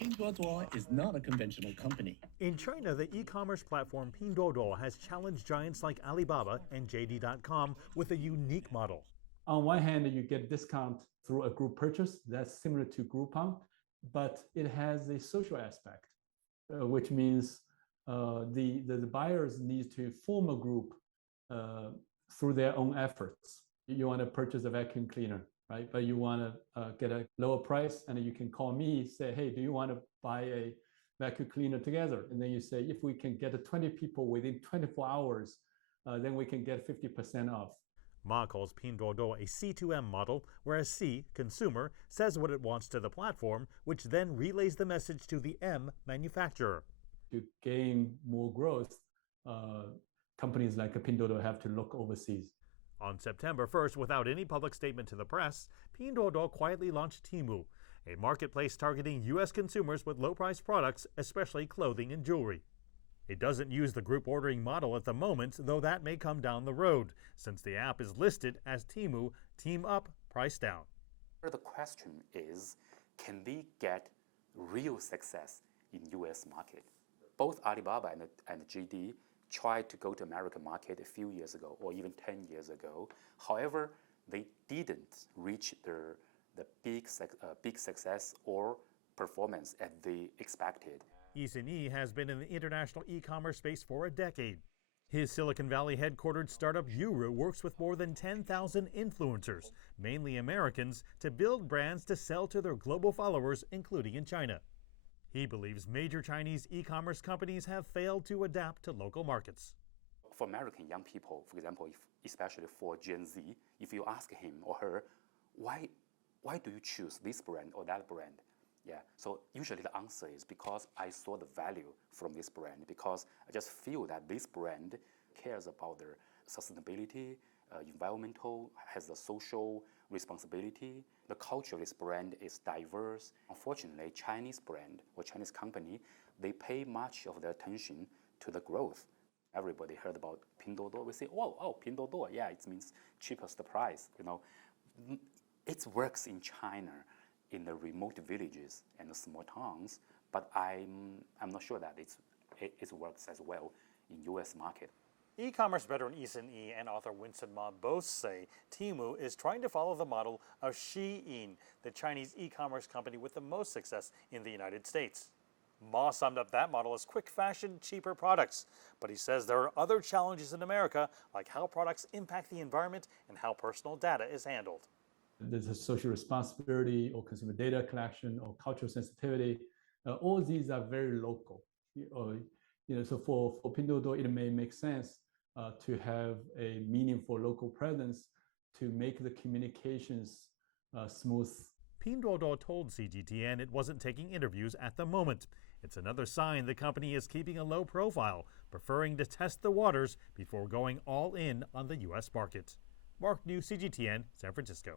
Pinduoduo is not a conventional company. In China, the e-commerce platform Pinduoduo has challenged giants like Alibaba and JD.com with a unique model. On one hand, you get discount through a group purchase that's similar to Groupon, but it has a social aspect, which means the buyers need to form a group through their own efforts. You want to purchase a vacuum cleaner, right? But you want to get a lower price, and you can call me, say, hey, do you want to buy a vacuum cleaner together? And then you say, if we can get 20 people within 24 hours, then we can get 50% off. Ma calls Pinduoduo a C2M model, whereas C, consumer, says what it wants to the platform, which then relays the message to the M, manufacturer. To gain more growth, companies like Pinduoduo have to look overseas. On September 1st, without any public statement to the press, Pinduoduo quietly launched Temu, a marketplace targeting U.S. consumers with low-priced products, especially clothing and jewelry. It doesn't use the group ordering model at the moment, though that may come down the road, since the app is listed as Temu Team Up, Price Down. The question is, can they get real success in U.S. market? Both Alibaba and JD tried to go to American market a few years ago, or even 10 years ago. However, they didn't reach the big success or performance as they expected. Yi has been in the international e-commerce space for a decade. His Silicon Valley headquartered startup Yuru works with more than 10,000 influencers, mainly Americans, to build brands to sell to their global followers, including in China. He believes major Chinese e-commerce companies have failed to adapt to local markets. For American young people, for example, especially for Gen Z, if you ask him or her, why do you choose this brand or that brand? Yeah, so usually the answer is because I saw the value from this brand, because I just feel that this brand cares about their sustainability, environmental, has a social responsibility. The culture of this brand is diverse. Unfortunately, Chinese brand or Chinese company, they pay much of their attention to the growth. Everybody heard about Pinduoduo. We say, oh, Pinduoduo, yeah, it means cheapest price. You know, it works in China, in the remote villages and the small towns, but I'm not sure that it works as well in U.S. market. E-commerce veteran Yi and author Winston Ma both say Temu is trying to follow the model of Shein, the Chinese e-commerce company with the most success in the United States. Ma summed up that model as quick fashion, cheaper products, but he says there are other challenges in America, like how products impact the environment and how personal data is handled. There's a social responsibility or consumer data collection or cultural sensitivity. All these are very local. So for Pinduoduo, it may make sense to have a meaningful local presence to make the communications smooth. Pinduoduo told CGTN it wasn't taking interviews at the moment. It's another sign the company is keeping a low profile, preferring to test the waters before going all in on the U.S. market. Mark Niu, CGTN, San Francisco.